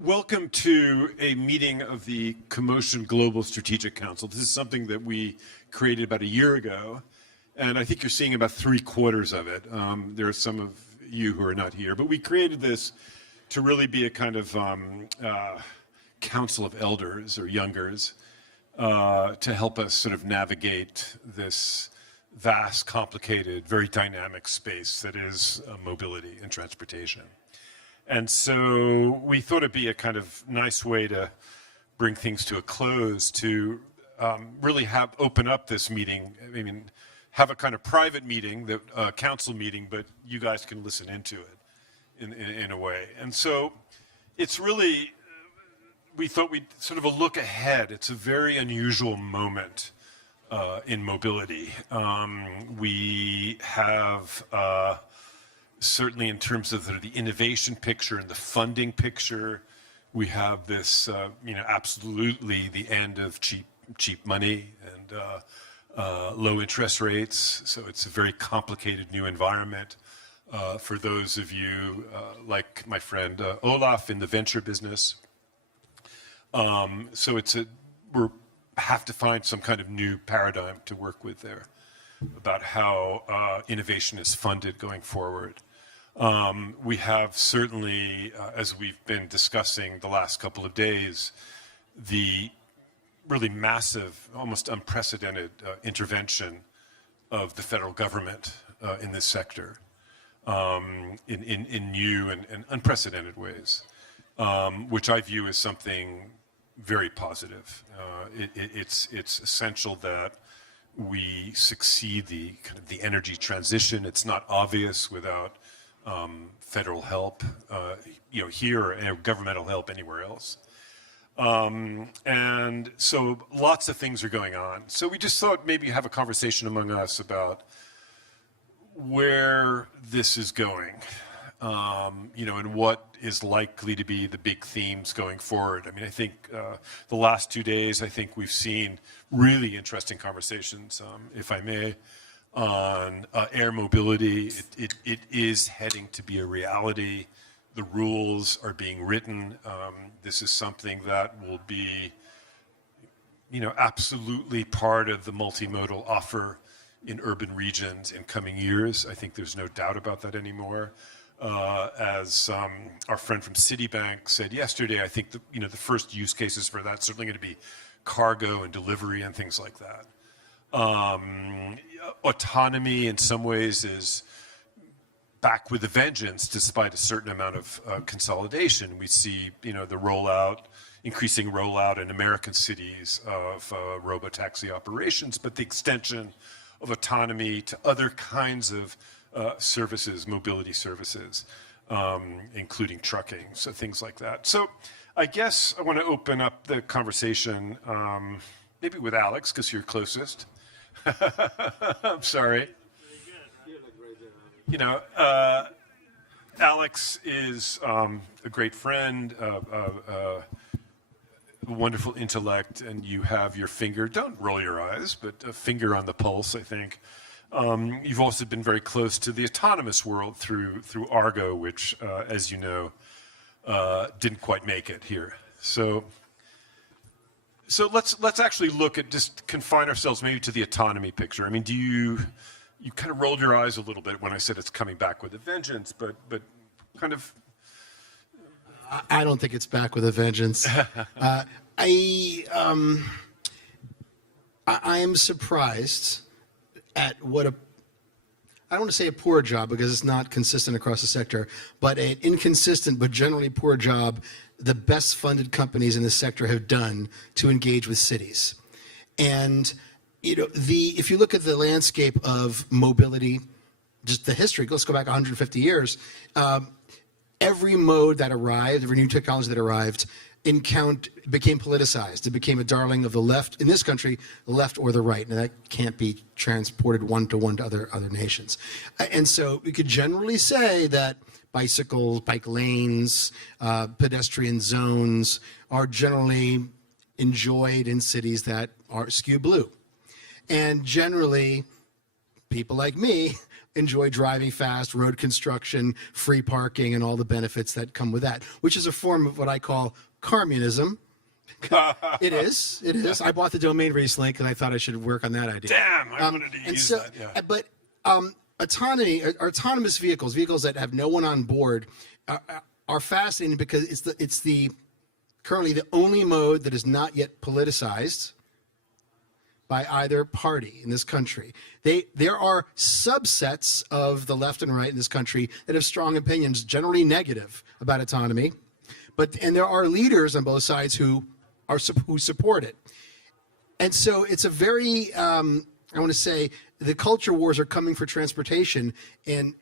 Welcome to a meeting of the CoMotion Global Strategic Council. This is something that we created about a year ago, and I think you're seeing about 3/4 of it. There are some of you who are not here, but we created this to really be a kind of council of elders or youngers to help us sort of navigate this vast, complicated, very dynamic space that is mobility and transportation. And so we thought it'd be a kind of nice way to bring things to a close, to really open up this meeting. I mean, have a kind of private meeting, the council meeting, but you guys can listen into it in a way. And so it's really, we thought we'd sort of a look ahead. It's a very unusual moment in mobility. We have certainly in terms of the innovation picture and the funding picture, we have this, absolutely the end of cheap money and low interest rates. So it's a very complicated new environment for those of you like my friend Olaf in the venture business. So we have to find some kind of new paradigm to work with there about how innovation is funded going forward. We have certainly, as we've been discussing the last couple of days, the really massive, almost unprecedented intervention of the federal government in this sector in new and unprecedented ways, which I view as something very positive. It's essential that we succeed the energy transition. It's not obvious without federal help, here or governmental help anywhere else. And so lots of things are going on. So we just thought maybe have a conversation among us about where this is going, and what is likely to be the big themes going forward. I mean, I think the last 2 days, I think we've seen really interesting conversations, if I may, on air mobility. It is heading to be a reality. The rules are being written. This is something that will be, absolutely part of the multimodal offer in urban regions in coming years. I think there's no doubt about that anymore. As our friend from Citibank said yesterday, I think the first use cases for that certainly going to be cargo and delivery and things like that. Autonomy in some ways is back with a vengeance despite a certain amount of consolidation. We see, the increasing rollout in American cities of robotaxi operations, but the extension of autonomy to other kinds of services, mobility services, including trucking, so things like that. So I guess I want to open up the conversation, maybe with Alex, because you're closest. I'm sorry. Alex is a great friend, a wonderful intellect, and you have your finger, don't roll your eyes, but a finger on the pulse, I think. You've also been very close to the autonomous world through Argo, which, as you know, didn't quite make it here. So let's actually look at, just confine ourselves maybe to the autonomy picture. I mean, you kind of rolled your eyes a little bit when I said it's coming back with a vengeance, but kind of. I don't think it's back with a vengeance. I am surprised at what I don't want to say a poor job because it's not consistent across the sector, but an inconsistent but generally poor job the best funded companies in the sector have done to engage with cities. And if you look at the landscape of mobility, just the history, let's go back 150 years, every mode that arrived, every new technology that arrived, became politicized. It became a darling of the left, in this country, the left or the right. Now that can't be transported one-to-one to other nations. And so we could generally say that bicycles, bike lanes, pedestrian zones are generally enjoyed in cities that are skew blue. And generally, people like me enjoy driving fast, road construction, free parking, and all the benefits that come with that, which is a form of what I call communism. It is. It is. I bought the domain recently because I thought I should work on that idea. Damn, I wanted to use that. Yeah. But autonomous vehicles that have no one on board, are fascinating because it's currently the only mode that is not yet politicized by either party in this country. There are subsets of the left and right in this country that have strong opinions, generally negative about autonomy, and there are leaders on both sides who support it. And so it's a very, I want to say, the culture wars are coming for transportation, and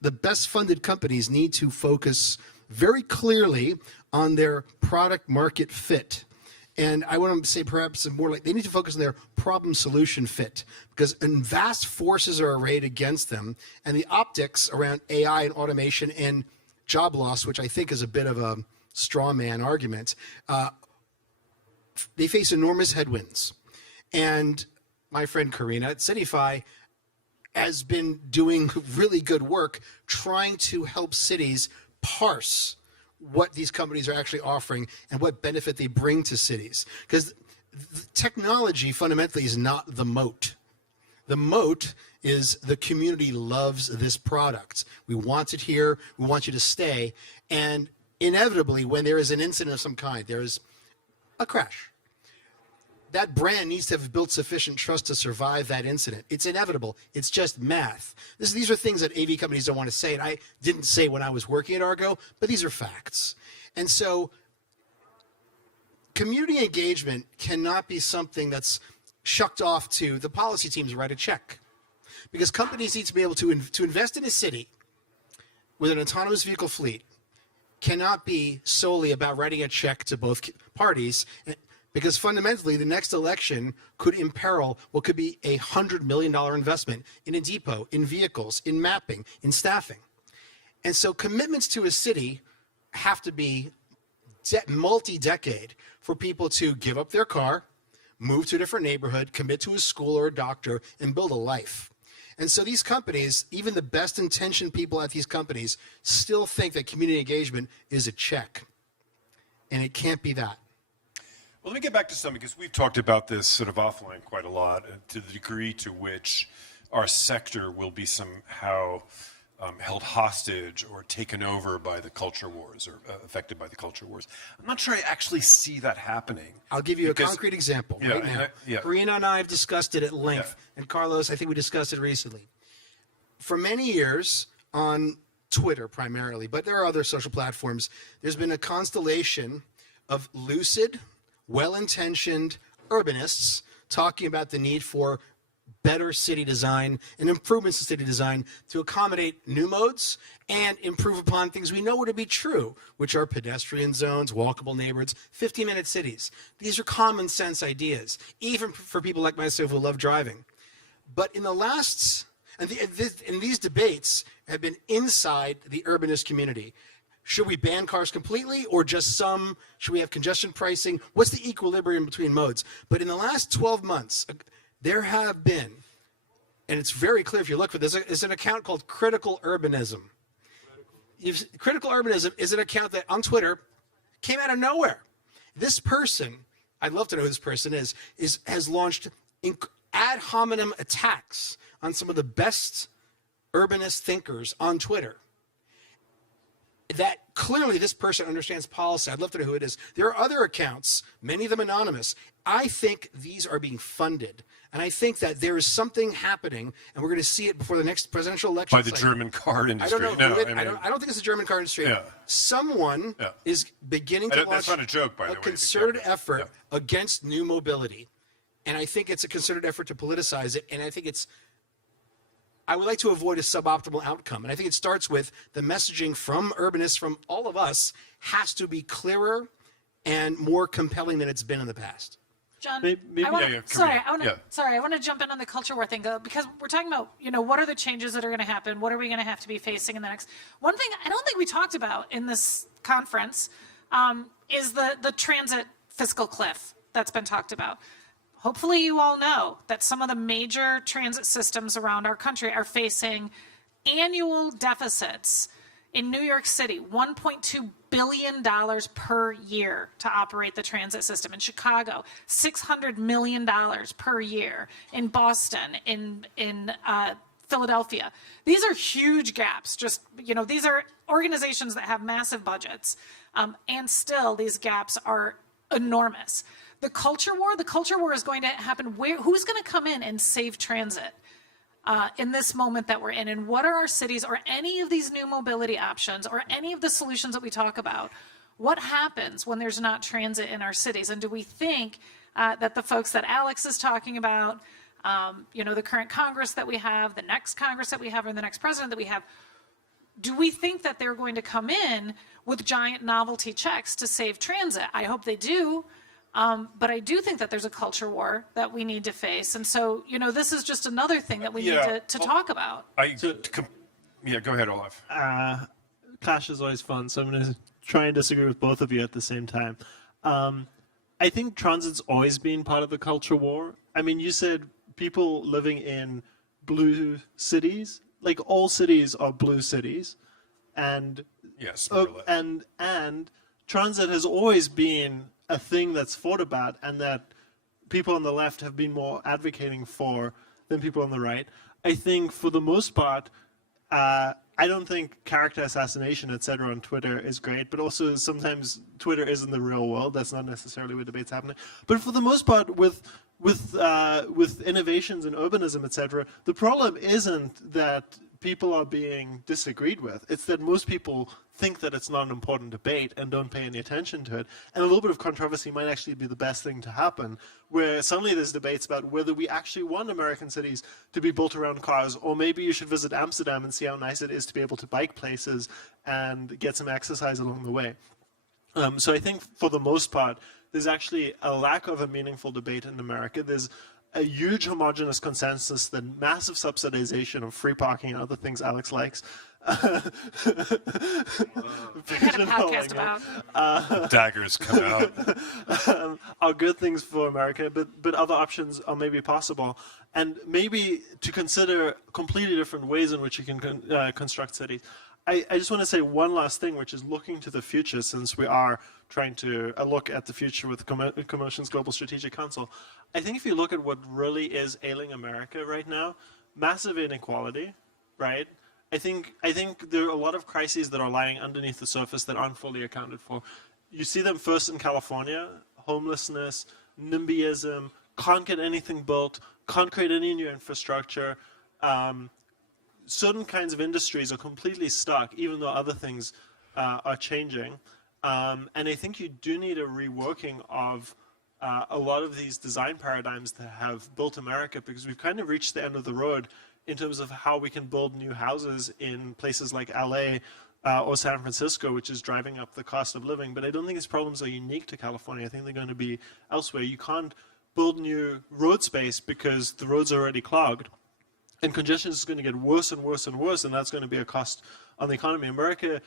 the best funded companies need to focus very clearly on their product market fit. And I want to say perhaps more like they need to focus on their problem solution fit, because vast forces are arrayed against them, and the optics around AI and automation and job loss, which I think is a bit of a straw man argument, they face enormous headwinds. And my friend Karina at Cityfi has been doing really good work trying to help cities parse what these companies are actually offering and what benefit they bring to cities. Because technology fundamentally is not the moat. The moat is the community loves this product. We want it here. We want you to stay. And inevitably, when there is an incident of some kind, there is a crash. That brand needs to have built sufficient trust to survive that incident. It's inevitable. It's just math. These are things that AV companies don't want to say, and I didn't say when I was working at Argo, but these are facts. And so community engagement cannot be something that's shucked off to the policy teams write a check. Because companies need to be able to invest in a city with an autonomous vehicle fleet cannot be solely about writing a check to both parties, because fundamentally the next election could imperil what could be a $100 million investment in a depot, in vehicles, in mapping, in staffing. And so commitments to a city have to be multi-decade for people to give up their car, move to a different neighborhood, commit to a school or a doctor, and build a life. And so these companies, even the best intentioned people at these companies, still think that community engagement is a check. And it can't be that. Well, let me get back to something, because we've talked about this sort of offline quite a lot, to the degree to which our sector will be somehow held hostage or taken over by the culture wars, or affected by the culture wars. I'm not sure I actually see that happening. I'll give you a concrete example right now. Karina and I have discussed it at length, and Carlos, I think we discussed it recently. For many years, on Twitter primarily, but there are other social platforms, there's been a constellation of lucid, well-intentioned urbanists talking about the need for better city design and improvements to city design to accommodate new modes and improve upon things we know to be true, which are pedestrian zones, walkable neighborhoods, 15-minute cities. These are common sense ideas, even for people like myself who love driving. But in the last, and these debates have been inside the urbanist community. Should we ban cars completely, or just some? Should we have congestion pricing? What's the equilibrium between modes? But in the last 12 months, there have been, and it's very clear if you look for this, there's an account called Critical Urbanism. Critical Urbanism is an account that on Twitter came out of nowhere. This person, I'd love to know who this person is has launched ad hominem attacks on some of the best urbanist thinkers on Twitter. That clearly this person understands policy. I'd love to know who it is. There are other accounts, many of them anonymous. I think these are being funded. And I think that there is something happening, and we're going to see it before the next presidential election. By the German car industry. I don't know. I don't think it's the German car industry. Yeah. Someone is beginning to launch that's not a joke, by the way. Concerted effort against new mobility. And I think it's a concerted effort to politicize it. And I think I would like to avoid a suboptimal outcome. And I think it starts with the messaging from urbanists, from all of us, has to be clearer and more compelling than it's been in the past. John, maybe, I want to jump in on the culture war thing, because we're talking about, what are the changes that are going to happen? What are we going to have to be facing in the next? One thing I don't think we talked about in this conference is the transit fiscal cliff that's been talked about. hopefully you all know that some of the major transit systems around our country are facing annual deficits. In New York City, $1.2 billion per year to operate the transit system. In Chicago, $600 million per year. In Boston, in Philadelphia. These are huge gaps. Just, these are organizations that have massive budgets. And still, these gaps are enormous. The culture war is going to happen. Who's going to come in and save transit? In this moment that we're in, and what are our cities or any of these new mobility options or any of the solutions that we talk about, what happens when there's not transit in our cities? And do we think that the folks that Alex is talking about, the current Congress that we have, the next Congress that we have, or the next president that we have, do we think that they're going to come in with giant novelty checks to save transit? I hope they do. But I do think that there's a culture war that we need to face. And so, this is just another thing that we need to talk about. Go ahead, Olaf. Clash is always fun, so I'm going to try and disagree with both of you at the same time. I think transit's always been part of the culture war. I mean, you said people living in blue cities, like all cities are blue cities. And, yes, and transit has always been a thing that's thought about and that people on the left have been more advocating for than people on the right. I think for the most part, I don't think character assassination, etc. on Twitter is great, but also sometimes Twitter isn't the real world. That's not necessarily where debate's happening. But for the most part, with innovations in urbanism, etc., the problem isn't that people are being disagreed with. It's that most people think that it's not an important debate and don't pay any attention to it. And a little bit of controversy might actually be the best thing to happen, where suddenly there's debates about whether we actually want American cities to be built around cars, or maybe you should visit Amsterdam and see how nice it is to be able to bike places and get some exercise along the way. So I think for the most part, there's actually a lack of a meaningful debate in America. There's a huge homogenous consensus that massive subsidization of free parking and other things Alex likes. Podcast about. Daggers come out. Are good things for America, but other options are maybe possible. And maybe to consider completely different ways in which you can construct cities. I just want to say one last thing, which is looking to the future, since we are trying to look at the future with CoMotion's Global Strategic Council. I think if you look at what really is ailing America right now, massive inequality, right? I think there are a lot of crises that are lying underneath the surface that aren't fully accounted for. You see them first in California: homelessness, NIMBYism, can't get anything built, can't create any new infrastructure. Certain kinds of industries are completely stuck, even though other things are changing. And I think you do need a reworking of a lot of these design paradigms that have built America, because we've kind of reached the end of the road in terms of how we can build new houses in places like LA or San Francisco, which is driving up the cost of living. But I don't think these problems are unique to California. I think they're going to be elsewhere. You can't build new road space because the roads are already clogged. And congestion is going to get worse and worse and worse, and that's going to be a cost on the economy. America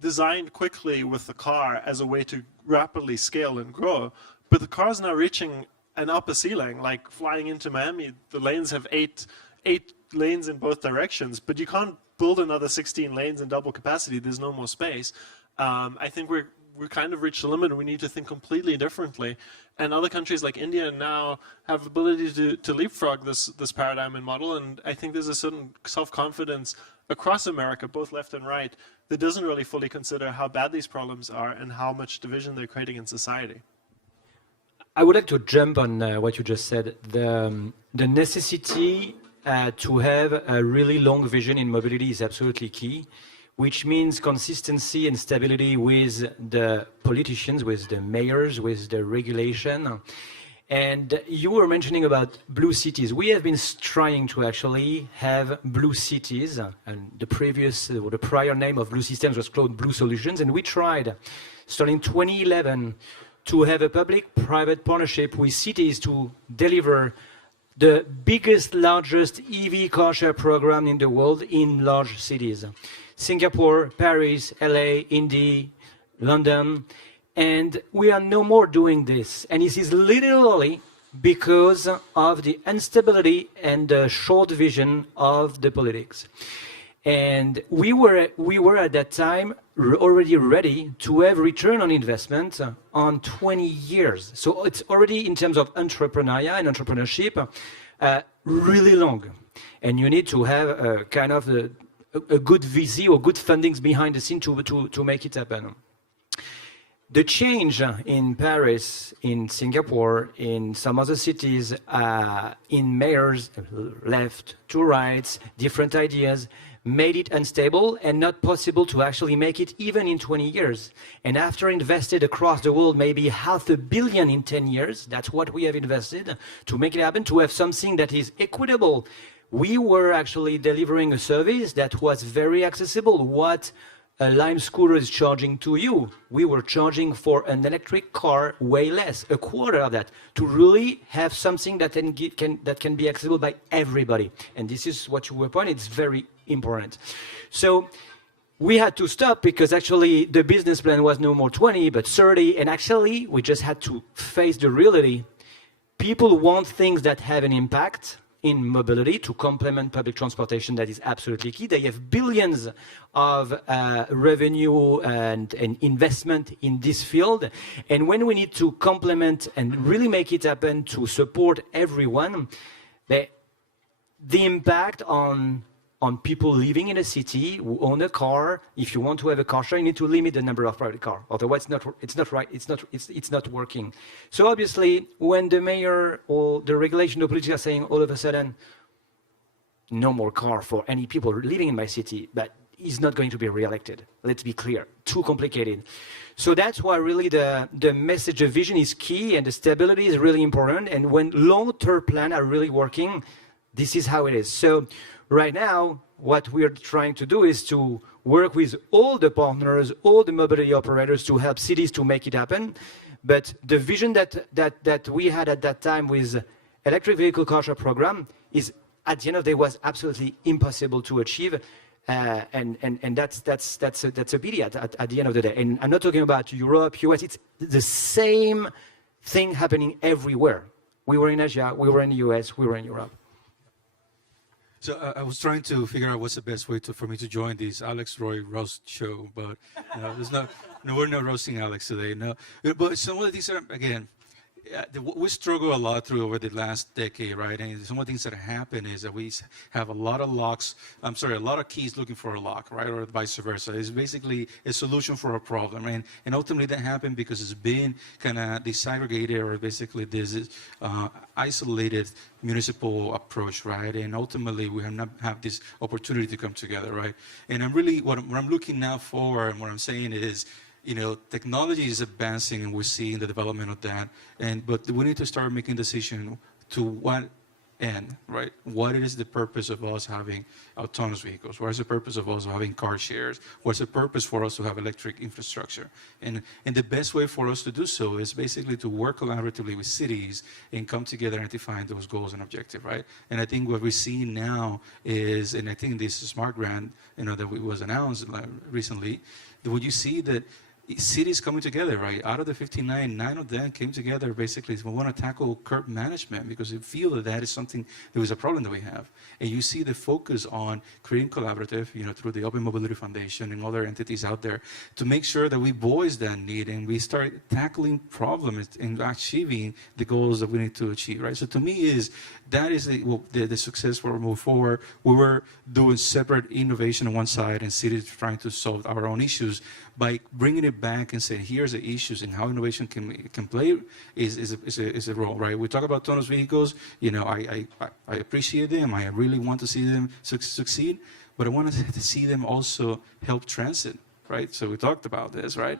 designed quickly with the car as a way to rapidly scale and grow, but the car is now reaching an upper ceiling, like flying into Miami. The lanes have eight lanes in both directions, but you can't build another 16 lanes in double capacity. There's no more space. I think we're kind of reached the limit, and we need to think completely differently. And other countries like India now have the ability to leapfrog this paradigm and model, and I think there's a certain self-confidence across America, both left and right, that doesn't really fully consider how bad these problems are and how much division they're creating in society. I would like to jump on what you just said. The necessity to have a really long vision in mobility is absolutely key, which means consistency and stability with the politicians, with the mayors, with the regulation. And you were mentioning about blue cities. We have been trying to actually have blue cities, and the prior name of blue systems was called Blue Solutions, and we tried, starting 2011, to have a public-private partnership with cities to deliver the biggest, largest EV car share program in the world in large cities. Singapore, Paris, LA, Indy, London, and we are no more doing this. And this is literally because of the instability and the short vision of the politics. And we were at that time already ready to have return on investment on 20 years. So it's already, in terms of entrepreneurial and entrepreneurship, really long. And you need to have a kind of a good VC or good fundings behind the scene to make it happen. The change in Paris, in Singapore, in some other cities, in mayors, left to right, different ideas, made it unstable and not possible to actually make it even in 20 years. And after invested across the world maybe $500 million in 10 years, that's what we have invested to make it happen, to have something that is equitable. We were actually delivering a service that was very accessible. What a Lime scooter is charging to you, we were charging for an electric car way less, a quarter of that, to really have something that can be accessible by everybody. And this is what you were pointing, it's very important. So we had to stop because actually the business plan was no more 20, but 30, and actually we just had to face the reality. People want things that have an impact in mobility to complement public transportation. That is absolutely key. They have billions of revenue and investment in this field. And when we need to complement and really make it happen to support everyone, the impact on people living in a city who own a car, if you want to have a car share, you need to limit the number of private cars. Otherwise, it's not working. So obviously, when the mayor or the regulation, the politics are saying all of a sudden, no more car for any people living in my city, but he's not going to be re-elected. Let's be clear, too complicated. So that's why really the message of vision is key and the stability is really important. And when long-term plans are really working, this is how it is. So right now, what we're trying to do is to work with all the partners, all the mobility operators to help cities to make it happen. But the vision that we had at that time with electric vehicle car share program is, at the end of the day, was absolutely impossible to achieve. And that's a pity at the end of the day. And I'm not talking about Europe, US, it's the same thing happening everywhere. We were in Asia, we were in the US, we were in Europe. So I was trying to figure out what's the best way for me to join this Alex Roy roast show, but we're not roasting Alex today. No, but some of the things are, again, we struggle a lot through over the last decade, right? And some of the things that happen is that we have a lot of keys looking for a lock, right? Or vice versa. It's basically a solution for a problem. And ultimately that happened because it's been kind of disaggregated, or basically this isolated municipal approach, right? And ultimately we have this opportunity to come together, right? And I'm really, what I'm looking now for, and what I'm saying is, technology is advancing and we're seeing the development of that. But we need to start making decisions to what end, right? What is the purpose of us having autonomous vehicles? What is the purpose of us having car shares? What's the purpose for us to have electric infrastructure? And the best way for us to do so is basically to work collaboratively with cities and come together and define those goals and objectives, right? And I think what we're seeing now is, and I think this smart grant, that was announced recently, would you see that cities coming together, right? Out of the 59, 9 of them came together basically. We want to tackle curb management because we feel that is something, there is a problem that we have. And you see the focus on creating collaborative, through the Open Mobility Foundation and other entities out there to make sure that we voice that need and we start tackling problems and achieving the goals that we need to achieve, right? So to me that is the success for move forward. We were doing separate innovation on one side and cities trying to solve our own issues. By bringing it back and saying, here's the issues and how innovation can play is a role, right? We talk about autonomous vehicles. I appreciate them. I really want to see them succeed, but I want to see them also help transit, right? So we talked about this, right?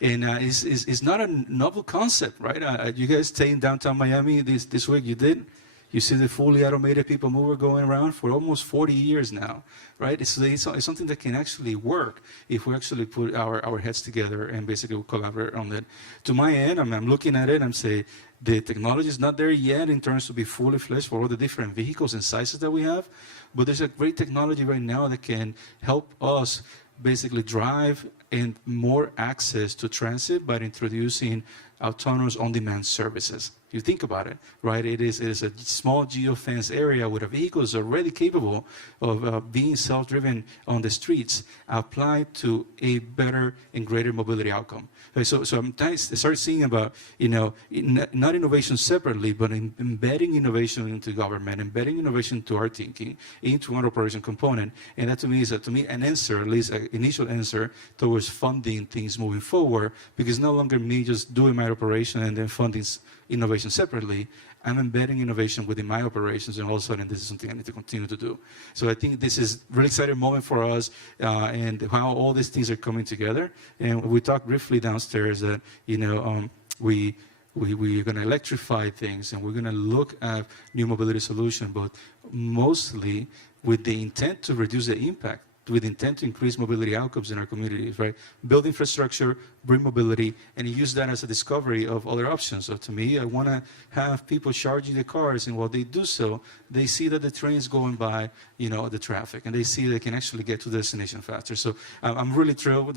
It's not a novel concept, right? You guys stay in downtown Miami this week. You did. You see the fully automated people mover going around for almost 40 years now, right? It's something that can actually work if we actually put our heads together and basically collaborate on it. To my end, I'm looking at it and I'm saying the technology is not there yet in terms to be fully fledged for all the different vehicles and sizes that we have, but there's a great technology right now that can help us basically drive and more access to transit by introducing autonomous on-demand services. If you think about it, right? It is a small geofence area where vehicles are already capable of being self-driven on the streets, applied to a better and greater mobility outcome. Okay, so I start seeing about, not innovation separately, but embedding innovation into government, embedding innovation into our thinking, into one operation component. And that to me is an answer, at least an initial answer towards funding things moving forward, because no longer me just doing my operation and then funding innovation separately. I'm embedding innovation within my operations, and all of a sudden, this is something I need to continue to do. So I think this is a really exciting moment for us, and how all these things are coming together. And we talked briefly downstairs that, we're going to electrify things, and we're going to look at new mobility solutions, but mostly with the intent to reduce the impact, with intent to increase mobility outcomes in our communities, right? Build infrastructure, bring mobility, and use that as a discovery of other options. So to me, I want to have people charging the cars, and while they do so, they see that the train's going by, the traffic, and they see they can actually get to the destination faster. So I'm really thrilled with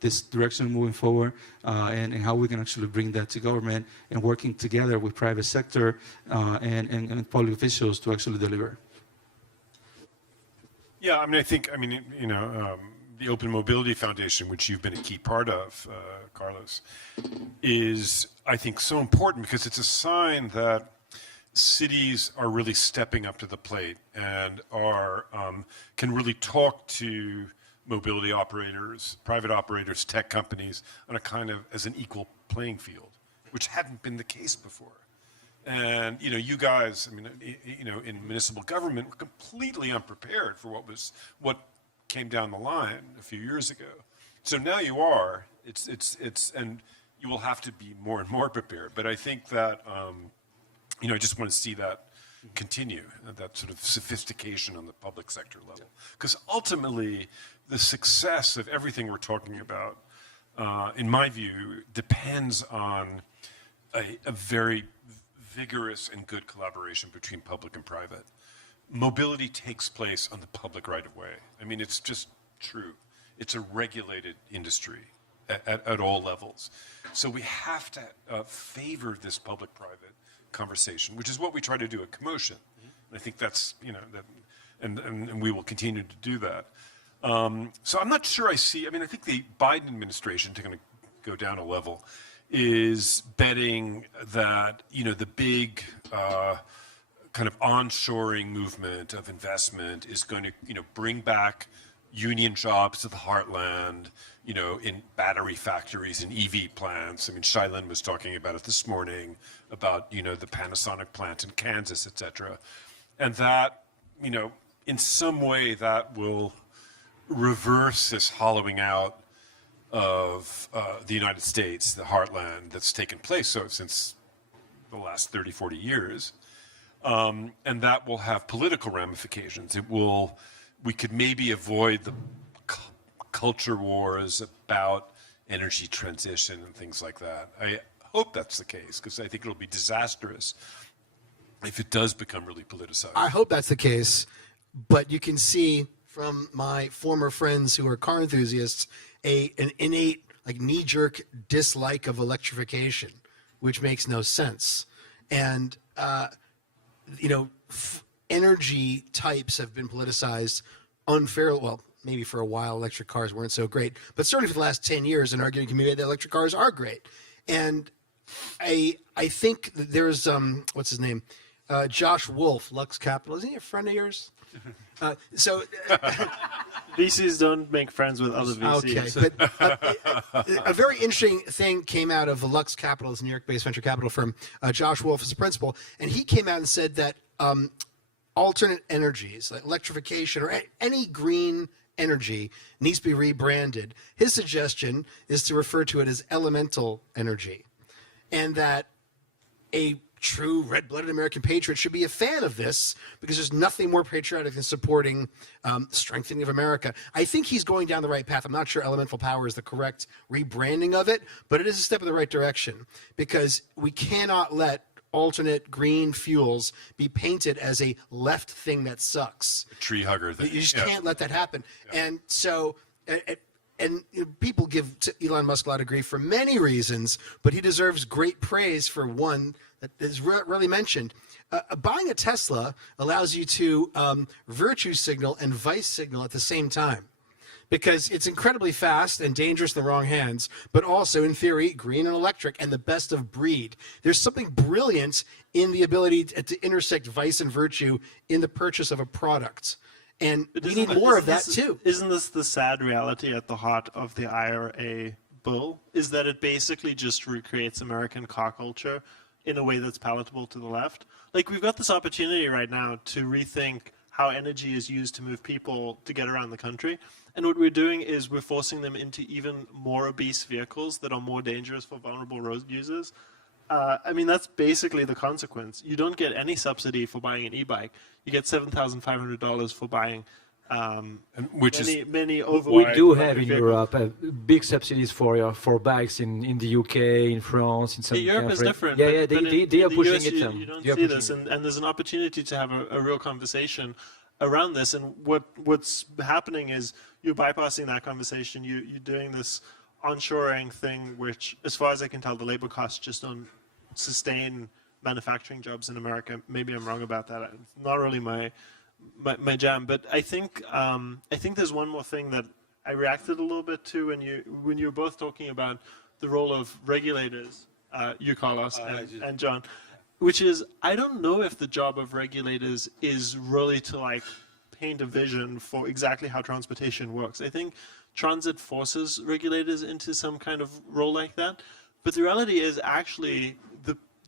this direction moving forward, and how we can actually bring that to government and working together with private sector and public officials to actually deliver. Yeah, I think, the Open Mobility Foundation, which you've been a key part of, Carlos, is, I think, so important because it's a sign that cities are really stepping up to the plate and can really talk to mobility operators, private operators, tech companies on as an equal playing field, which hadn't been the case before. And, you guys, in municipal government, were completely unprepared for what came down the line a few years ago. So now you are, and you will have to be more and more prepared. But I think that, I just want to see that continue, that sort of sophistication on the public sector level. Because ultimately, the success of everything we're talking about, in my view, depends on a very vigorous and good collaboration between public and private. Mobility takes place on the public right of way. It's just true. It's a regulated industry at all levels. So we have to favor this public-private conversation, which is what we try to do at CoMotion. And I think that's, and we will continue to do that. So I'm not sure I see, I think the Biden administration, to go down a level, is betting that, the big onshoring movement of investment is going to, bring back union jobs to the heartland, in battery factories and EV plants. Shailin was talking about it this morning, about, the Panasonic plant in Kansas, et cetera. And that, in some way that will reverse this hollowing out of the United States, the heartland that's taken place since the last 30, 40 years. And that will have political ramifications. We could maybe avoid the culture wars about energy transition and things like that. I hope that's the case, because I think it'll be disastrous if it does become really politicized. I hope that's the case, but you can see from my former friends who are car enthusiasts an innate, knee-jerk dislike of electrification, which makes no sense. And energy types have been politicized unfairly. Well, maybe for a while electric cars weren't so great, but certainly for the last 10 years, an arguing community that electric cars are great. And I think that there's what's his name, Josh Wolf, Lux Capital. Isn't he a friend of yours? VCs don't make friends with other VCs. Okay, but a very interesting thing came out of the Lux Capital, this New York-based venture capital firm. Josh Wolf is the principal, and he came out and said that alternate energies, like electrification or any green energy, needs to be rebranded. His suggestion is to refer to it as elemental energy, and that a true red-blooded American patriot should be a fan of this, because there's nothing more patriotic than supporting strengthening of America. I think he's going down the right path. I'm not sure elemental power is the correct rebranding of it, but it is a step in the right direction, because we cannot let alternate green fuels be painted as a left thing that sucks. Tree hugger thing. You just can't let that happen. Yeah. And so and people give to Elon Musk a lot of grief for many reasons, but he deserves great praise for one that is rarely mentioned. Buying a Tesla allows you to virtue signal and vice signal at the same time, because it's incredibly fast and dangerous in the wrong hands, but also, in theory, green and electric and the best of breed. There's something brilliant in the ability to intersect vice and virtue in the purchase of a product. And we need more of that too. Isn't this the sad reality at the heart of the IRA bill? Is that it basically just recreates American car culture in a way that's palatable to the left? Like, we've got this opportunity right now to rethink how energy is used to move people to get around the country. And what we're doing is we're forcing them into even more obese vehicles that are more dangerous for vulnerable road users. I mean, that's basically the consequence. You don't get any subsidy for buying an e-bike. You get $7,500 for buying many overweight. We do have in Europe big subsidies for bikes in the UK, in France, in some Europe countries. is different. Yeah, but they are in the pushing US, it. You don't see this, and there's an opportunity to have a real conversation around this. And what's happening is you're bypassing that conversation. You're doing this onshoring thing, which, as far as I can tell, the labor costs just don't sustain manufacturing jobs in America. Maybe I'm wrong about that. It's not really my jam. But I think there's one more thing that I reacted a little bit to when you were both talking about the role of regulators, you, Carlos, and John, which is, I don't know if the job of regulators is really to like paint a vision for exactly how transportation works. I think transit forces regulators into some kind of role like that. But the reality is actually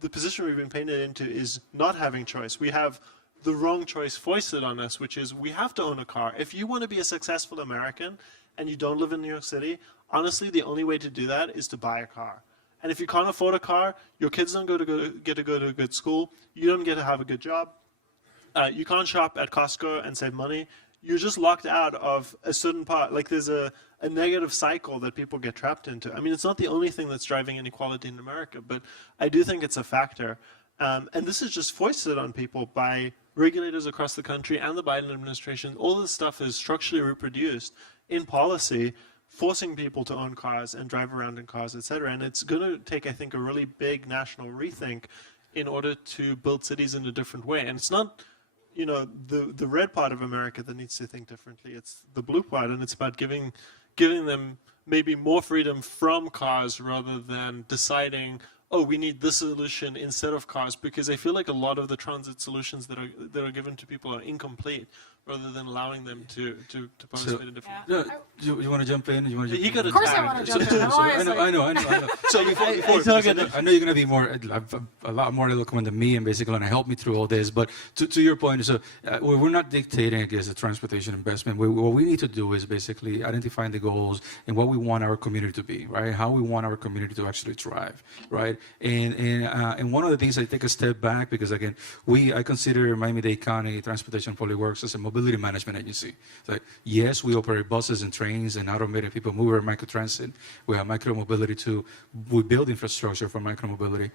the position we've been painted into is not having choice. We have the wrong choice foisted on us, which is we have to own a car. If you want to be a successful American and you don't live in New York City, honestly, the only way to do that is to buy a car. And if you can't afford a car, your kids don't get to go to a good school, you don't get to have a good job, you can't shop at Costco and save money. You're just locked out of a certain part. Like, there's a negative cycle that people get trapped into. I mean, it's not the only thing that's driving inequality in America, but I do think it's a factor. And this is just foisted on people by regulators across the country and the Biden administration. All this stuff is structurally reproduced in policy, forcing people to own cars and drive around in cars, et cetera. And it's going to take, I think, a really big national rethink in order to build cities in a different way. And it's not, you know, the red part of America that needs to think differently. It's the blue part, and it's about giving them maybe more freedom from cars rather than deciding, oh, we need this solution instead of cars, because I feel like a lot of the transit solutions that are given to people are incomplete, rather than allowing them to participate in different. Yeah, you want to jump in? Of course I want to jump in. I know. So before I know you're going to be a lot more eloquent than me, and basically going to help me through all this. But to your point, so we're not dictating against the transportation investment. What we need to do is basically identifying the goals and what we want our community to be, right? How we want our community to actually thrive, right? And one of the things, I take a step back, because again, I consider Miami-Dade County Transportation Public Works as a mobility management agency. So, yes, we operate buses and trains and automated people mover, microtransit. We have micromobility too. We build infrastructure for micromobility.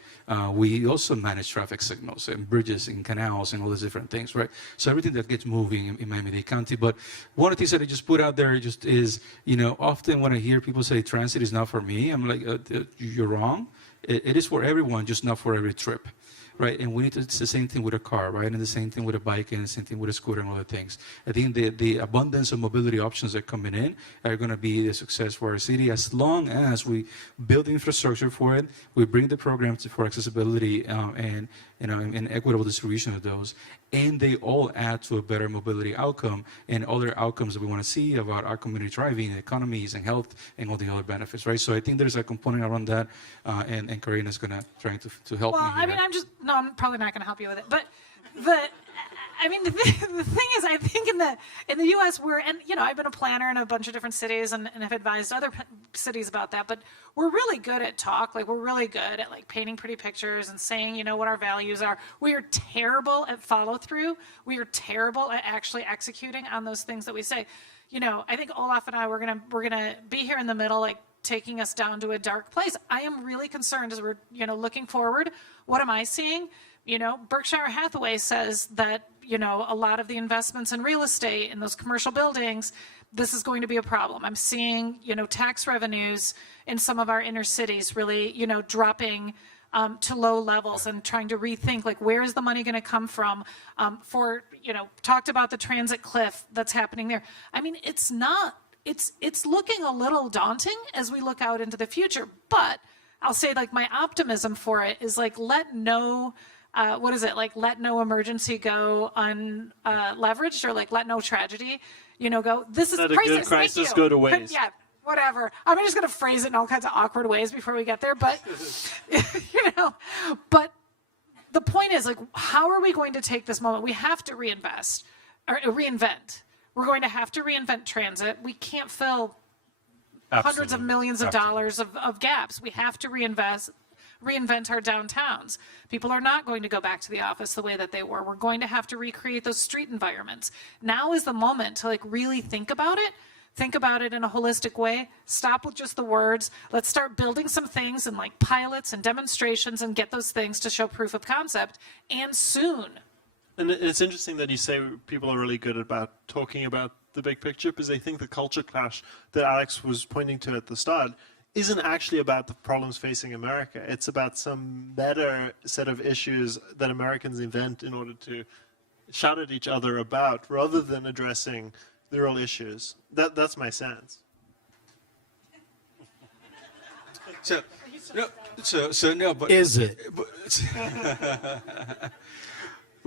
We also manage traffic signals and bridges and canals and all these different things, right? So everything that gets moving in Miami-Dade County. But one of the things that I just put out there just is, you know, often when I hear people say transit is not for me, I'm like, you're wrong. It is for everyone, just not for every trip. Right, and it's the same thing with a car, right, and the same thing with a bike, and the same thing with a scooter and other things. I think the abundance of mobility options that are coming in are going to be a success for our city, as long as we build the infrastructure for it, we bring the programs for accessibility and equitable distribution of those, and they all add to a better mobility outcome and other outcomes that we want to see about our community thriving, economies and health and all the other benefits, right? So I think there's a component around that, and Karina is going to try to help me here. Well, I mean, I'm probably not going to help you with it, but the thing is, I think in the U.S. I've been a planner in a bunch of different cities and have advised other cities about that, but we're really good at talk. Like, we're really good at like painting pretty pictures and saying, what our values are. We are terrible at follow through. We are terrible at actually executing on those things that we say. I think Olaf and I, we're gonna be here in the middle, like taking us down to a dark place. I am really concerned as we're, looking forward. What am I seeing? Berkshire Hathaway says that, a lot of the investments in real estate in those commercial buildings, this is going to be a problem. I'm seeing, tax revenues in some of our inner cities really, dropping to low levels and trying to rethink, like, where is the money going to come from talked about the transit cliff that's happening there. I mean, it's looking a little daunting as we look out into the future, but I'll say, like, my optimism for it is, like, let no emergency go unleveraged, or, like, let no tragedy, go, this is Let a crisis, good crisis thank you. go to waste. Yeah, whatever. I'm just going to phrase it in all kinds of awkward ways before we get there, but, but the point is, like, how are we going to take this moment? We have to reinvent. We're going to have to reinvent transit. We can't fill hundreds of millions of dollars of gaps. We have to reinvent our downtowns. People are not going to go back to the office the way that they were. We're going to have to recreate those street environments. Now is the moment to, like, really think about it. Think about it in a holistic way. Stop with just the words. Let's start building some things and, like, pilots and demonstrations and get those things to show proof of concept, and soon. And it's interesting that you say people are really good about talking about the big picture, because I think the culture clash that Alex was pointing to at the start isn't actually about the problems facing America. It's about some better set of issues that Americans invent in order to shout at each other about, rather than addressing the real issues. That's my sense. But Is it?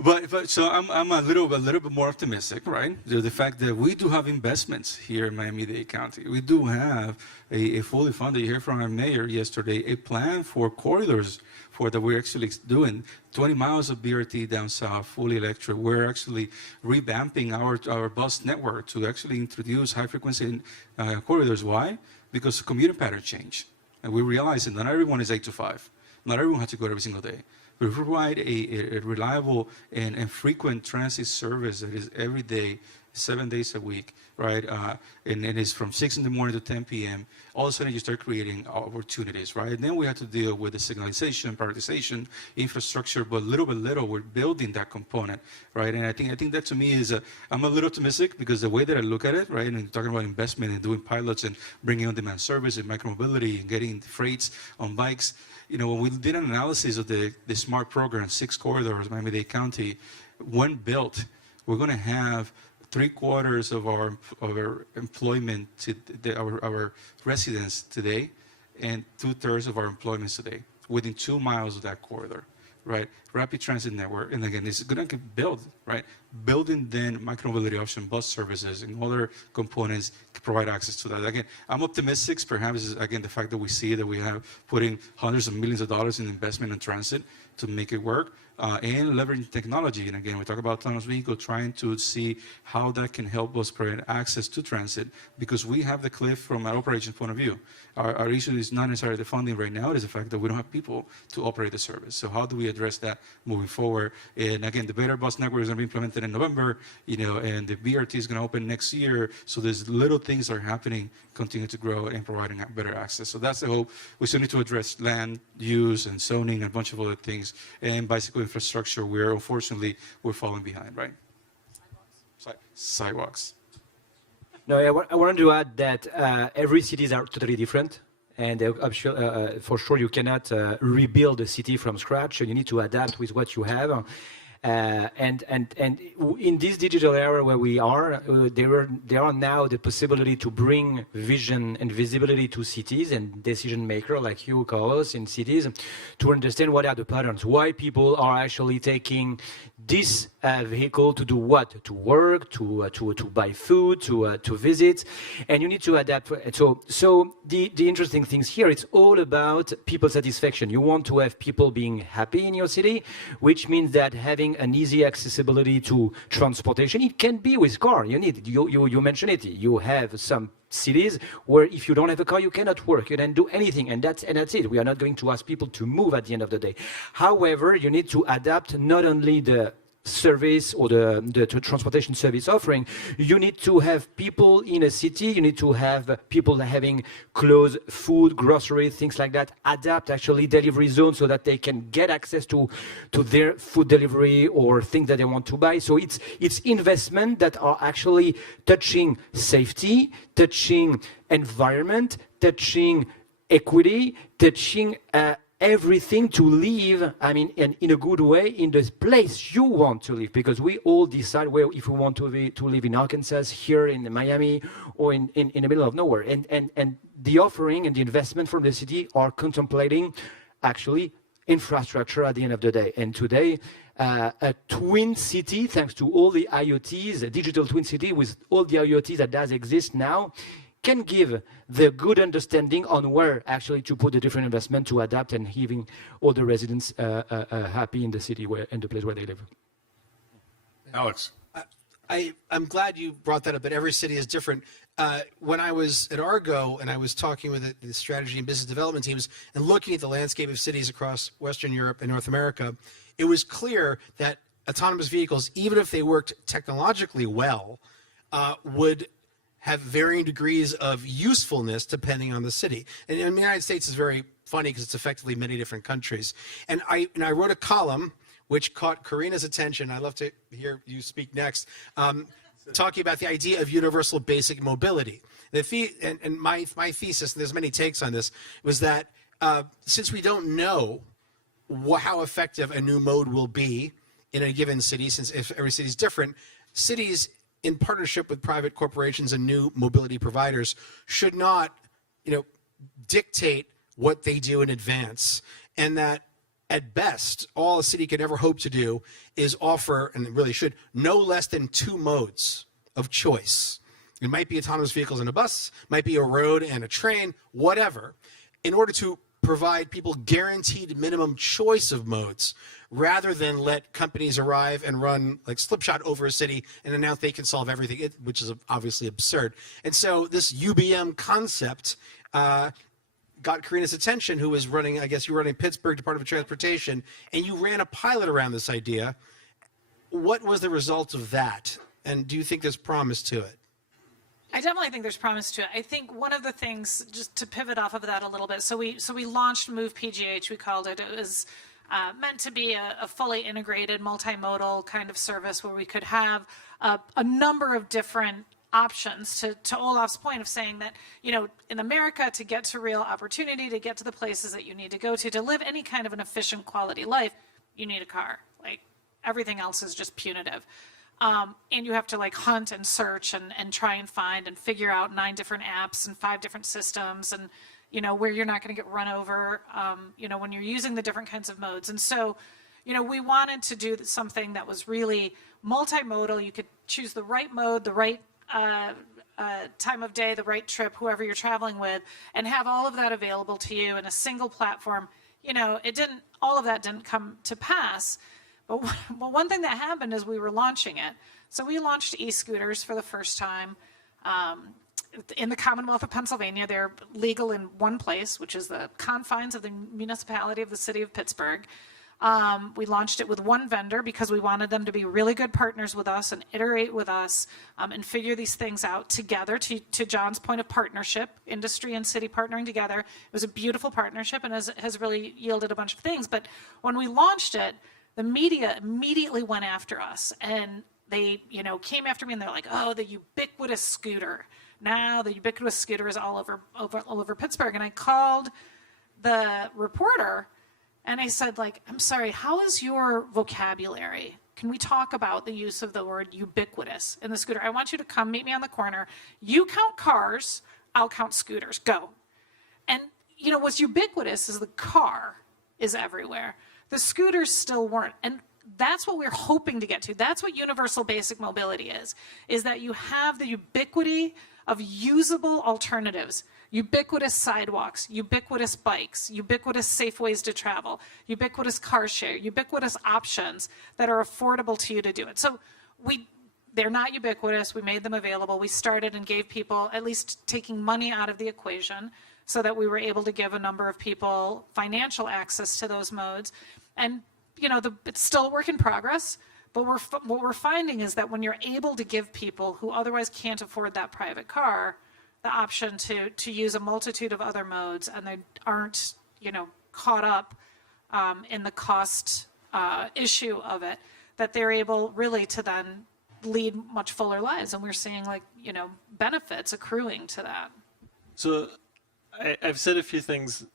But so I'm a little bit more optimistic, right? The fact that we do have investments here in Miami-Dade County. We do have a fully funded, you heard from our mayor yesterday, a plan for corridors that we're actually doing. 20 miles of BRT down south, fully electric. We're actually revamping our bus network to actually introduce high-frequency corridors. Why? Because the commuting pattern changed. And we realize that not everyone is 8 to 5. Not everyone has to go every single day. We provide a reliable and frequent transit service that is every day, 7 days a week, right? And it is from 6 in the morning to 10 p.m. All of a sudden, you start creating opportunities, right? And then we have to deal with the signalization, prioritization, infrastructure, but little by little, we're building that component, right? And I think that to me is, I'm a little optimistic, because the way that I look at it, right, and talking about investment and doing pilots and bringing on-demand service and micromobility and getting freights on bikes, when we did an analysis of the SMART program, 6 corridors, Miami-Dade County, when built, we're going to have 3/4 of our employment, our residents today, and 2/3 of our employments today, within 2 miles of that corridor, right? Rapid transit network, and again, it's going to get built, right? Building then micromobility option, bus services, and other components to provide access to that. Again, I'm optimistic, perhaps, again, the fact that we see that we have putting hundreds of millions of dollars in investment in transit to make it work, and leveraging technology. And again, we talk about autonomous vehicle, trying to see how that can help us provide access to transit, because we have the cliff from an operations point of view. Our issue is not necessarily the funding right now, it is the fact that we don't have people to operate the service. So how do we address that moving forward? And again, the better bus network is going to be implemented in November, and the BRT is going to open next year. So there's little things that are happening, continue to grow and providing better access. So that's the hope. We still need to address land use and zoning and a bunch of other things. And bicycle infrastructure, unfortunately, we're falling behind, right? Sidewalks. No, I wanted to add that every cities are totally different. And for sure, you cannot rebuild a city from scratch. You need to adapt with what you have. And in this digital era where we are, there are now the possibility to bring vision and visibility to cities and decision makers like you, Carlos, in cities, to understand what are the patterns, why people are actually taking this vehicle to do what? To work, to buy food, to visit, and you need to adapt. So the interesting things here, it's all about people satisfaction. You want to have people being happy in your city, which means that having an easy accessibility to transportation, it can be with car. You mentioned it. You have some cities where if you don't have a car, you cannot work, you don't do anything, and that's it. We are not going to ask people to move at the end of the day. However, you need to adapt not only the service or the transportation service offering, you need to have people in a city, you need to have people having clothes, food, groceries, things like that, adapt actually delivery zones so that they can get access to their food delivery or things that they want to buy. So it's investment that are actually touching safety, touching environment, touching equity, touching everything to live, I mean, in a good way, in the place you want to live, because we all decide where, if we want to live in Arkansas, here in Miami, or in the middle of nowhere. And the offering and the investment from the city are contemplating actually infrastructure at the end of the day. And today, a twin city, thanks to all the IoTs, a digital twin city with all the IoTs that does exist now, can give the good understanding on where actually to put the different investment to adapt and having all the residents happy in the city in the place where they live. Alex. I'm glad you brought that up, but every city is different. When I was at Argo and I was talking with the strategy and business development teams and looking at the landscape of cities across Western Europe and North America, it was clear that autonomous vehicles, even if they worked technologically well, would have varying degrees of usefulness depending on the city. And in the United States is very funny because it's effectively many different countries. And I wrote a column which caught Karina's attention. I'd love to hear you speak next, talking about the idea of universal basic mobility. And my thesis, and there's many takes on this, was that since we don't know how effective a new mode will be in a given city, since if every city is different, cities in partnership with private corporations and new mobility providers should not, dictate what they do in advance. And that at best, all a city could ever hope to do is offer, and it really should, no less than 2 modes of choice. It might be autonomous vehicles and a bus, might be a road and a train, whatever, in order to provide people guaranteed minimum choice of modes, rather than let companies arrive and run like slipshod over a city and announce they can solve everything, which is obviously absurd. And so this UBM concept got Karina's attention, who was running, I guess you were running Pittsburgh Department of Transportation, and you ran a pilot around this idea. What was the result of that? And do you think there's promise to it? I definitely think there's promise to it. I think one of the things, just to pivot off of that a little bit, so we launched Move PGH, we called it. It was meant to be a fully integrated multimodal kind of service where we could have a number of different options, to Olaf's point of saying that, in America, to get to real opportunity, to get to the places that you need to go to live any kind of an efficient quality life, you need a car. Like, everything else is just punitive. And you have to hunt and search and try and find and figure out 9 different apps and 5 different systems and, where you're not going to get run over, when you're using the different kinds of modes. And so, we wanted to do something that was really multimodal. You could choose the right mode, the right time of day, the right trip, whoever you're traveling with, and have all of that available to you in a single platform. All of that didn't come to pass. But one thing that happened is we were launching it. So we launched e-scooters for the first time in the Commonwealth of Pennsylvania. They're legal in one place, which is the confines of the municipality of the city of Pittsburgh. We launched it with one vendor because we wanted them to be really good partners with us and iterate with us and figure these things out together. To John's point of partnership, industry and city partnering together, it was a beautiful partnership and has really yielded a bunch of things. But when we launched it, the media immediately went after us, and they, came after me, and they're like, "Oh, the ubiquitous scooter! Now the ubiquitous scooter is all over Pittsburgh." And I called the reporter, and I said, "I'm sorry, how is your vocabulary? Can we talk about the use of the word ubiquitous in the scooter? I want you to come meet me on the corner. You count cars, I'll count scooters. Go." And what's ubiquitous is the car is everywhere. The scooters still weren't. And that's what we're hoping to get to. That's what universal basic mobility is that you have the ubiquity of usable alternatives, ubiquitous sidewalks, ubiquitous bikes, ubiquitous safe ways to travel, ubiquitous car share, ubiquitous options that are affordable to you to do it. So they're not ubiquitous. We made them available. We started and gave people, at least taking money out of the equation, so that we were able to give a number of people financial access to those modes. And, it's still a work in progress, But what we're finding is that when you're able to give people who otherwise can't afford that private car the option to use a multitude of other modes, and they aren't, caught up in the cost issue of it, that they're able really to then lead much fuller lives. And we're seeing benefits accruing to that. So I've said a few things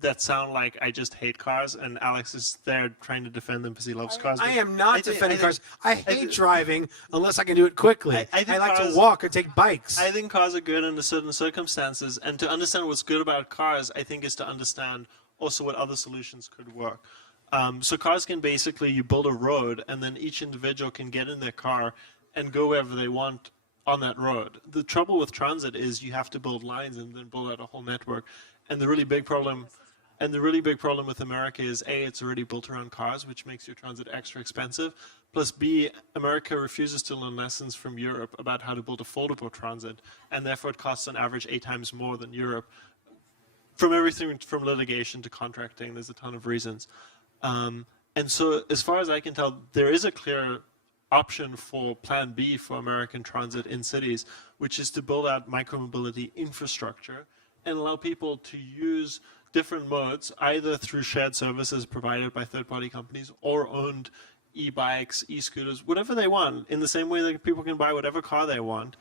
that sound like I just hate cars, and Alex is there trying to defend them because he loves cars. I am not defending cars. I hate think- driving unless I can do it quickly. I think like cars- to walk or take bikes. I think cars are good under certain circumstances, and to understand what's good about cars, I think, is to understand also what other solutions could work. So cars can basically, you build a road, and then each individual can get in their car and go wherever they want on that road. The trouble with transit is you have to build lines and then build out a whole network. And the really big problem with America is A, it's already built around cars, which makes your transit extra expensive. Plus B, America refuses to learn lessons from Europe about how to build affordable transit, and therefore it costs on average 8 times more than Europe. From everything from litigation to contracting, there's a ton of reasons. And so as far as I can tell, there is a clear option for plan B for American transit in cities, which is to build out micromobility infrastructure and allow people to use different modes, either through shared services provided by third-party companies or owned e-bikes, e-scooters, whatever they want, in the same way that people can buy whatever car they want,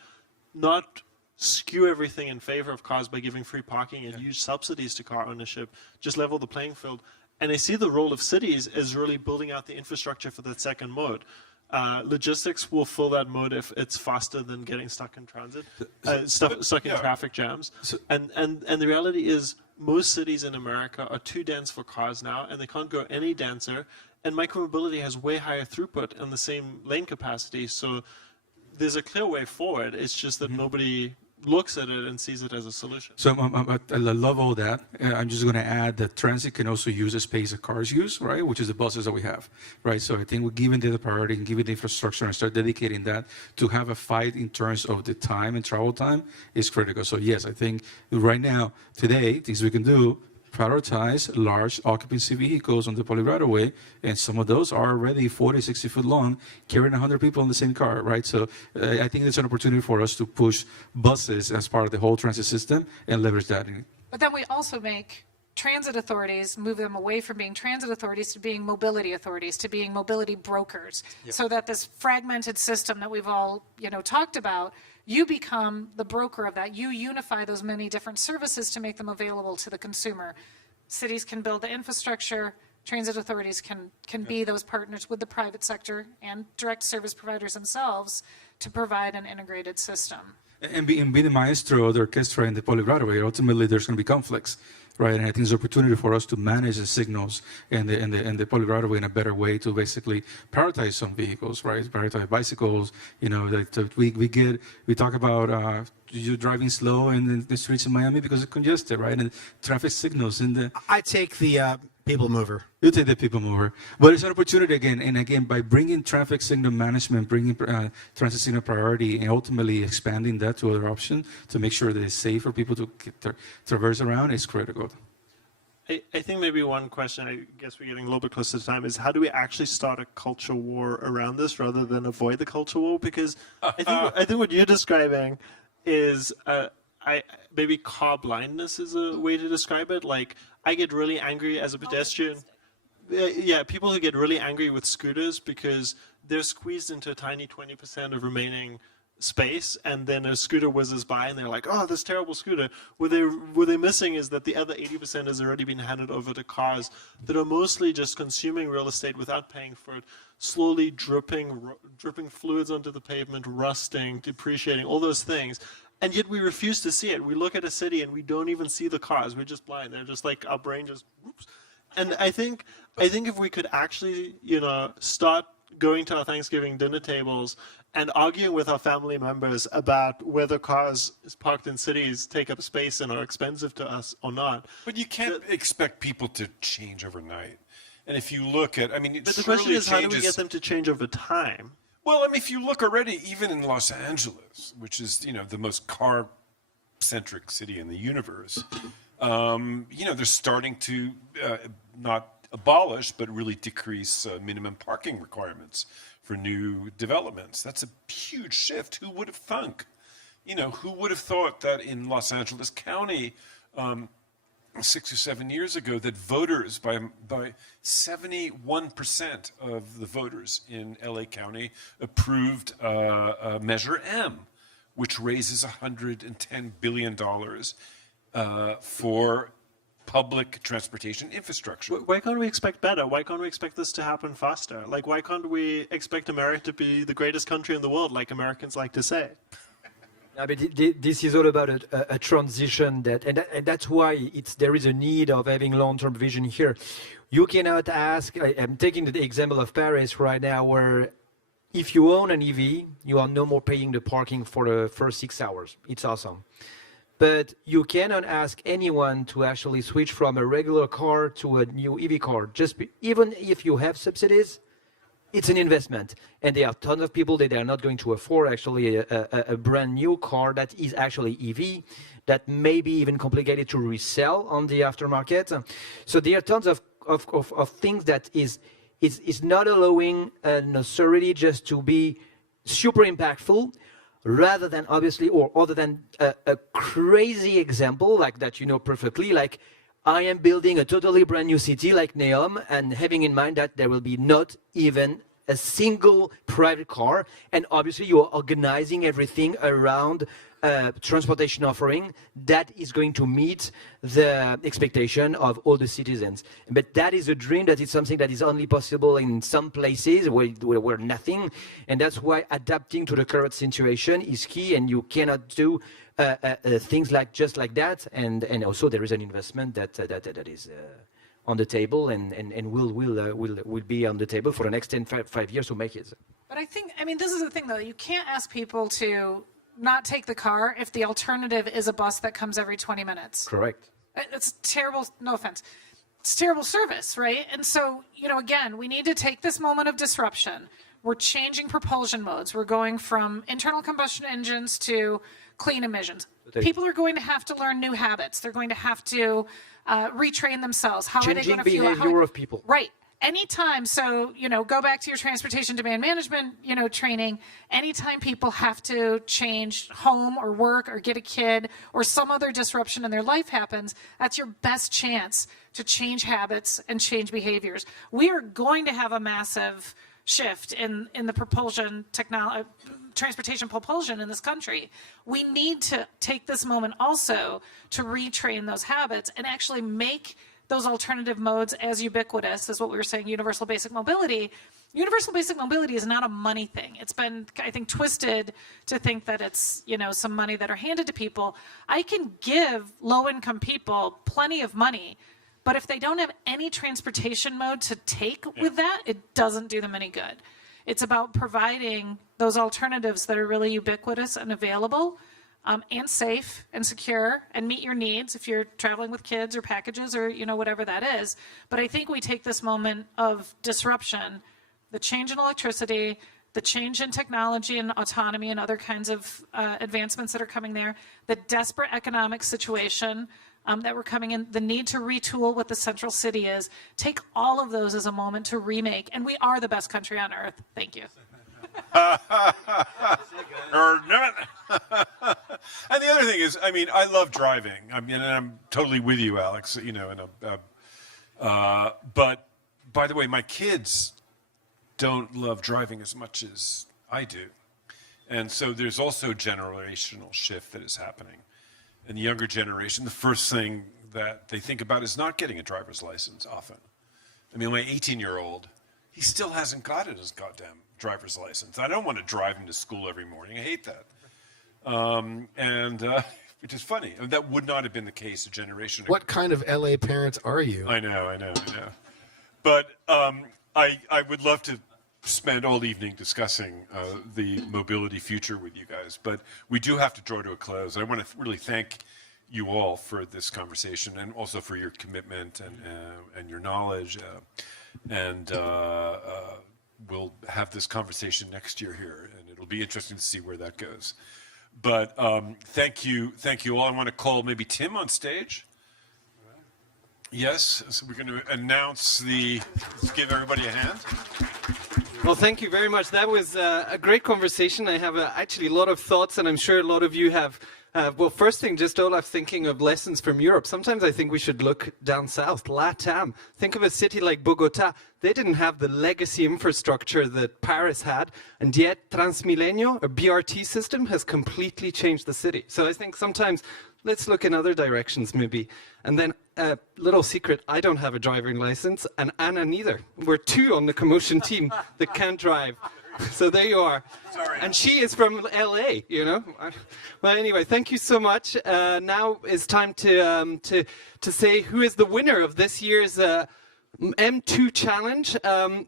not skew everything in favor of cars by giving free parking and huge subsidies to car ownership, just level the playing field. And I see the role of cities as really building out the infrastructure for that second mode. Logistics will fill that mode if it's faster than getting stuck in transit, stuck in traffic jams. And the reality is most cities in America are too dense for cars now, and they can't go any denser. And micromobility has way higher throughput and the same lane capacity. So there's a clear way forward. It's just that nobody looks at it and sees it as a solution. So I love all that. I'm just going to add that transit can also use the space that cars use, right? Which is the buses that we have, right? So I think we're giving it the priority and giving the infrastructure and start dedicating that to have a fight in terms of the time and travel time is critical. So yes, I think right now, today, things we can do, prioritize large occupancy vehicles on the public right of way, and some of those are already 40, 60 foot long, carrying 100 people in the same car, right? So I think it's an opportunity for us to push buses as part of the whole transit system and leverage that. But then we also make transit authorities, move them away from being transit authorities to being mobility authorities, to being mobility brokers, so that this fragmented system that we've all, talked about, you become the broker of that. You unify those many different services to make them available to the consumer. Cities can build the infrastructure. Transit authorities can be those partners with the private sector and direct service providers themselves to provide an integrated system. And be the maestro, the orchestra in the public right of way. Ultimately, there's going to be conflicts, right? And I think there's an opportunity for us to manage the signals and the public right of way in a better way to basically prioritize some vehicles, right? Prioritize bicycles. We talk about you driving slow in the streets in Miami because it's congested, right? And traffic signals I take the people mover. You take the people mover. But it's an opportunity again, by bringing traffic signal management, bringing transit signal priority, and ultimately expanding that to other options to make sure that it's safe for people to traverse around is critical. I think maybe one question, I guess we're getting a little bit closer to time, is how do we actually start a culture war around this rather than avoid the culture war? Because I think what you're describing is maybe car blindness is a way to describe it. Like, I get really angry as a pedestrian. Yeah, people who get really angry with scooters because they're squeezed into a tiny 20% of remaining space, and then a scooter whizzes by and they're like, oh, this terrible scooter. What they're missing is that the other 80% has already been handed over to cars that are mostly just consuming real estate without paying for it, slowly dripping fluids onto the pavement, rusting, depreciating, all those things. And yet we refuse to see it. We look at a city and we don't even see the cars. We're just blind. They're just like, our brain just, whoops. And I think if we could actually, start going to our Thanksgiving dinner tables and arguing with our family members about whether cars parked in cities take up space and are expensive to us or not. But you can't expect people to change overnight. And if you look at, but the question is, how do we get them to change over time? Well, if you look already, even in Los Angeles, which is, the most car-centric city in the universe, they're starting to not abolish, but really decrease minimum parking requirements for new developments. That's a huge shift. Who would have thunk? Who would have thought that in Los Angeles County 6 or 7 years ago that voters, by 71% of the voters in LA County approved Measure M, which raises $110 billion for public transportation infrastructure. Why can't we expect better? Why can't we expect this to happen faster? Like, why can't we expect America to be the greatest country in the world, like Americans like to say? I mean, this is all about a transition and that's why there is a need of having long-term vision here. You cannot ask, I'm taking the example of Paris right now, where if you own an EV, you are no more paying the parking for the first 6 hours. It's awesome. But you cannot ask anyone to actually switch from a regular car to a new EV car. Even if you have subsidies, it's an investment. And there are tons of people that are not going to afford actually a brand new car that is actually EV, that may be even complicated to resell on the aftermarket. So there are tons of things that is not allowing an authority just to be super impactful, rather than obviously, or other than a crazy example like that perfectly, like I am building a totally brand new city like Neom, and having in mind that there will be not even a single private car, and obviously you are organizing everything around transportation offering that is going to meet the expectation of all the citizens. But that is a dream, that is something that is only possible in some places where nothing, and that's why adapting to the current situation is key, and you cannot do things just like that. And also there is an investment that is on the table and will be on the table for the next 5 years to make it. But I mean, this is the thing though, you can't ask people to not take the car if the alternative is a bus that comes every 20 minutes. Correct. It's terrible, no offense. It's terrible service, right? And so, again, we need to take this moment of disruption. We're changing propulsion modes. We're going from internal combustion engines to clean emissions. People are going to have to learn new habits. They're going to have to retrain themselves. How are they going to feel? Changing behavior of people. Right. Anytime, so, go back to your transportation demand management, training. Anytime people have to change home or work or get a kid or some other disruption in their life happens, that's your best chance to change habits and change behaviors. We are going to have a massive shift in the propulsion technology, transportation propulsion in this country. We need to take this moment also to retrain those habits and actually make those alternative modes as ubiquitous as what we were saying, universal basic mobility. Universal basic mobility is not a money thing. It's been, I think, twisted to think that it's, some money that are handed to people. I can give low-income people plenty of money, but if they don't have any transportation mode to take with that, it doesn't do them any good. It's about providing those alternatives that are really ubiquitous and available, and safe and secure and meet your needs if you're traveling with kids or packages or, whatever that is. But I think we take this moment of disruption, the change in electricity, the change in technology and autonomy and other kinds of advancements that are coming there, the desperate economic situation that we're coming in, the need to retool what the central city is, take all of those as a moment to remake. And we are the best country on earth. Thank you. And the other thing is, I love driving. And I'm totally with you, Alex. But by the way, my kids don't love driving as much as I do, and so there's also a generational shift that is happening. And the younger generation, the first thing that they think about is not getting a driver's license. Often, my 18-year-old, he still hasn't gotten his goddamn driver's license. I don't want to drive him to school every morning. I hate that. Which is funny. That would not have been the case a generation ago. What kind of LA parents are you? I know. But I would love to spend all evening discussing the mobility future with you guys. But we do have to draw to a close. I want to really thank you all for this conversation and also for your commitment and your knowledge. We'll have this conversation next year here, and it'll be interesting to see where that goes. But thank you all. I want to call maybe Tim on stage. Yes, so we're going to announce let's give everybody a hand. Well, thank you very much. That was a great conversation. I have actually a lot of thoughts, and I'm sure a lot of you have. Well, first thing, just Olaf, thinking of lessons from Europe. Sometimes I think we should look down south, LATAM. Think of a city like Bogota. They didn't have the legacy infrastructure that Paris had, and yet Transmilenio, a BRT system, has completely changed the city. So I think sometimes let's look in other directions maybe. And then a little secret, I don't have a driving license, and Anna neither. We're two on the CoMotion team that can't drive. So there you are. Sorry. And she is from LA, you know. Well, anyway, thank you so much. Now it's time to say who is the winner of this year's M2 challenge.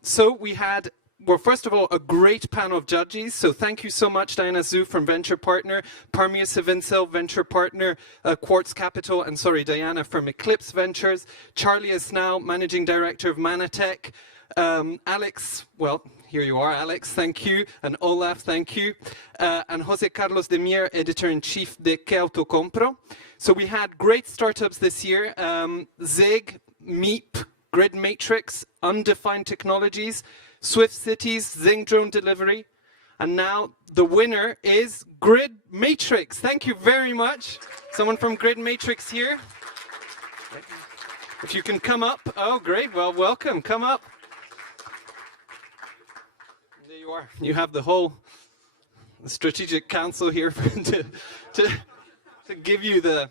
So we had, well, first of all, a great panel of judges. So thank you so much, Diana Zhu from Venture Partner, Parmir Savincel, Venture Partner, Quartz Capital, and sorry, Diana from Eclipse Ventures, Charlie Asnau, Managing Director of Manatech, Alex, well, here you are, Alex, thank you, and Olaf, thank you, and Jose Carlos de Mier, Editor-in-Chief de Que Auto Compro. So we had great startups this year, Zig, Meep, GridMatrix, Undefined Technologies, Swift Cities, Zing Drone Delivery, and now the winner is GridMatrix. Thank you very much. Someone from GridMatrix here? If you can come up. Oh, great. Well, welcome. Come up. There you are. You have the whole strategic council here to give you the